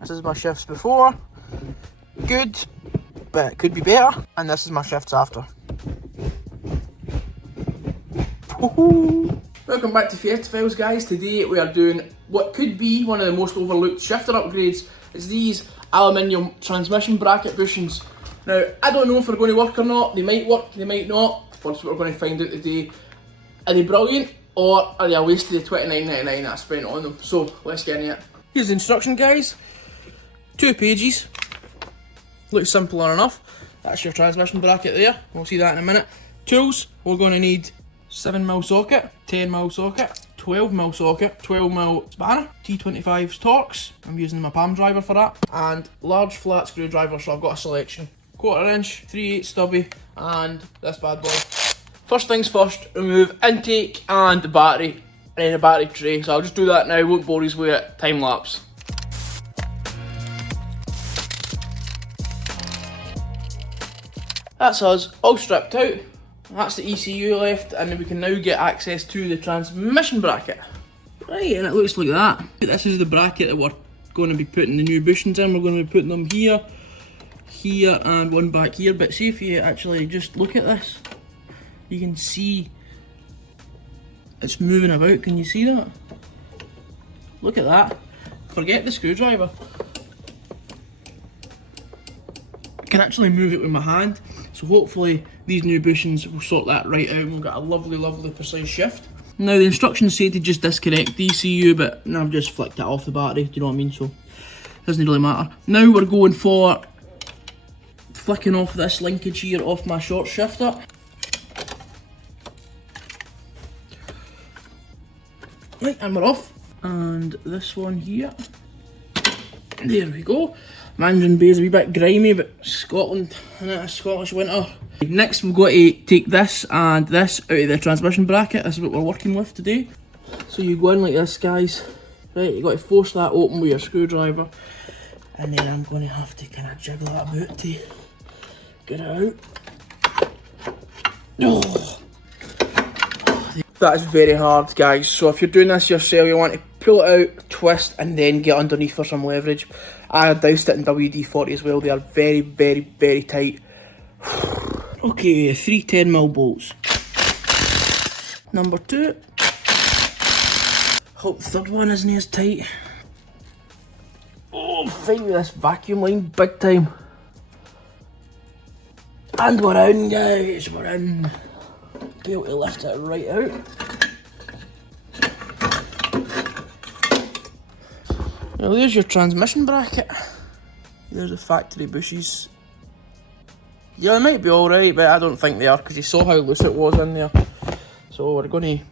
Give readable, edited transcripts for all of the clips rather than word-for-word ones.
This is my shifts before. Good, but it could be better. And this is my shifts after. Welcome back to Fiesta Files, guys. Today we are doing what could be one of the most overlooked shifter upgrades. It's these aluminium transmission bracket bushings. Now, I don't know if they're going to work or not. They might work, they might not. That's what we're going to find out today. Are they brilliant, or are they a waste of the $29.99 that I spent on them? So, let's get into it. Here's the instruction, guys. 2 pages. Looks simpler enough. That's your transmission bracket there. We'll see that in a minute. Tools, we're going to need 7mm socket, 10mm socket, 12mm socket, 12mm spanner, T25's Torx, I'm using my palm driver for that, and large flat screwdriver, so I've got a selection. 1/4 inch, 3/8 stubby, and this bad boy. First things first, remove intake and the battery, and then a battery tray, so I'll just do that now, won't bore you with it, time lapse. That's us, all stripped out. That's the ECU left, and then we can now get access to the transmission bracket. Right, and it looks like that. This is the bracket that we're going to be putting the new bushings in. We're going to be putting them here, here, and one back here. But see if you actually just look at this, you can see it's moving about. Can you see that? Look at that. Forget the screwdriver. I can actually move it with my hand, so hopefully these new bushings will sort that right out and we'll get a lovely, lovely precise shift. Now the instructions say to just disconnect the ECU, but I've just flicked it off the battery, do you know what I mean, so it doesn't really matter. Now we're going for flicking off this linkage here off my short shifter. Right, and we're off. And this one here. There we go. Mandarin Bay is a wee bit grimy, but Scotland, and it's a Scottish winter. Next we've got to take this and this out of the transmission bracket. This is what we're working with today. So you go in like this, guys. Right, you got to force that open with your screwdriver. And then I'm going to have to kind of jiggle that about to get it out. Oh. That is very hard, guys. So if you're doing this yourself, you want to pull it out, twist, and then get underneath for some leverage. I doused it in WD-40 as well. They are very, very, very tight. Okay, 3 10mm bolts. Number 2. Hope the third one isn't as tight. Oh, fight with this vacuum line big time. And we're in, guys. We're in. Be able to lift it right out. Now there's your transmission bracket. There's the factory bushes. Yeah, they might be alright, but I don't think they are because you saw how loose it was in there. So we're going to...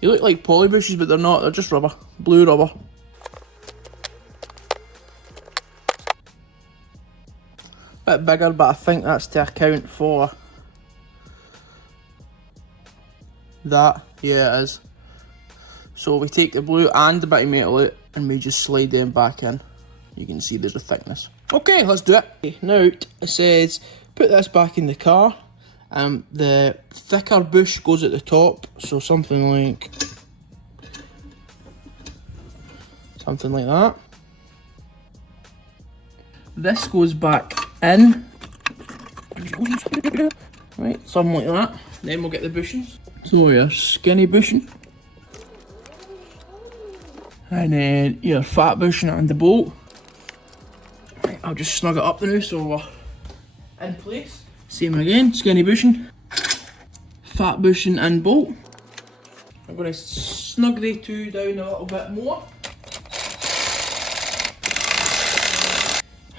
They look like poly bushes, but they're not, they're just rubber. Blue rubber. Bit bigger, but I think that's to account for that. Yeah, it is. So we take the blue and the bit of metal out and we just slide them back in. You can see there's a thickness. Okay, let's do it. Okay, now it says put this back in the car. The thicker bush goes at the top, so something like that. This goes back in, right, something like that. Then we'll get the bushings. So your skinny bushing, and then your fat bushing and the bolt. Right, I'll just snug it up now so we're in place. Same again, skinny bushing, fat bushing and bolt. I'm going to snug the two down a little bit more.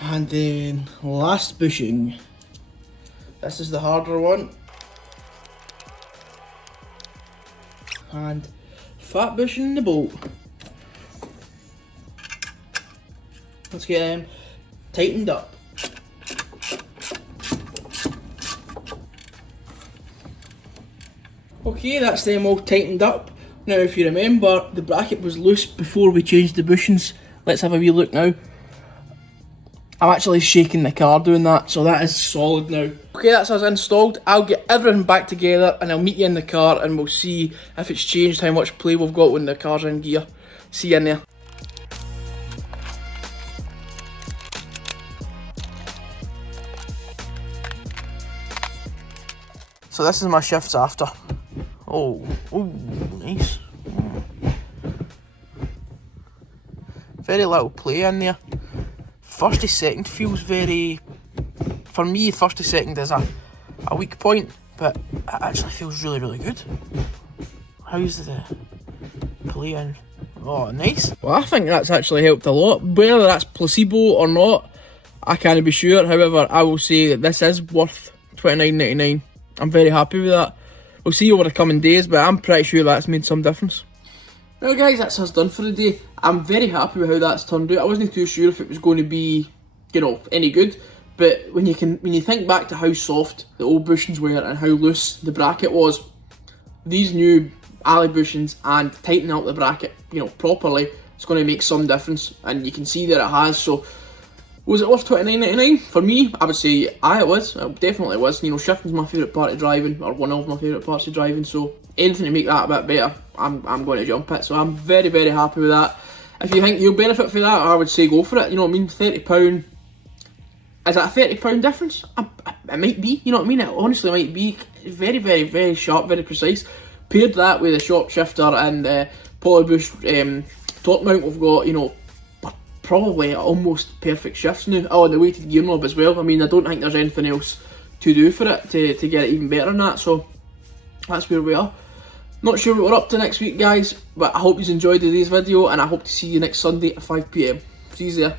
And then last bushing. This is the harder one. And fat bushing in the bolt. Let's get them tightened up. Okay, that's them all tightened up. Now if you remember, the bracket was loose before we changed the bushings. Let's have a wee look now. I'm actually shaking the car doing that, so that is solid now. Okay, that's us installed. I'll get everything back together and I'll meet you in the car and we'll see if it's changed, how much play we've got when the car's in gear. See you in there. So this is my shifts after. Oh, nice. Very little play in there. First to second feels very, for me, first to second is a weak point, but it actually feels really, really good. How's the play in? Oh, nice. Well, I think that's actually helped a lot. Whether that's placebo or not, I can't be sure. However, I will say that this is worth $29.99. I'm very happy with that. We'll see over the coming days, but I'm pretty sure that's made some difference. Well guys, that's us done for the day. I'm very happy with how that's turned out. I wasn't too sure if it was going to be, you know, any good, but when you think back to how soft the old bushings were and how loose the bracket was, these new alley bushings and tightening up the bracket, you know, properly, it's going to make some difference, and you can see that it has. So, was it worth $29.99? For me, I would say it was. It definitely was. You know, shifting's my favourite part of driving, or one of my favourite parts of driving, so anything to make that a bit better, I'm going to jump it. So I'm very, very happy with that. If you think you'll benefit from that, I would say go for it. You know what I mean? £30. Is that a £30 difference? It might be, you know what I mean? It honestly might be. Very, very, very sharp, very precise. Paired that with a short shifter and polyboost torque mount we've got, you know, probably almost perfect shifts now. Oh, and the weighted gear knob as well. I mean, I don't think there's anything else to do for it to get it even better than that, so that's where we are. Not sure what we're up to next week, guys, but I hope you enjoyed today's video, and I hope to see you next Sunday at 5 PM. See you there.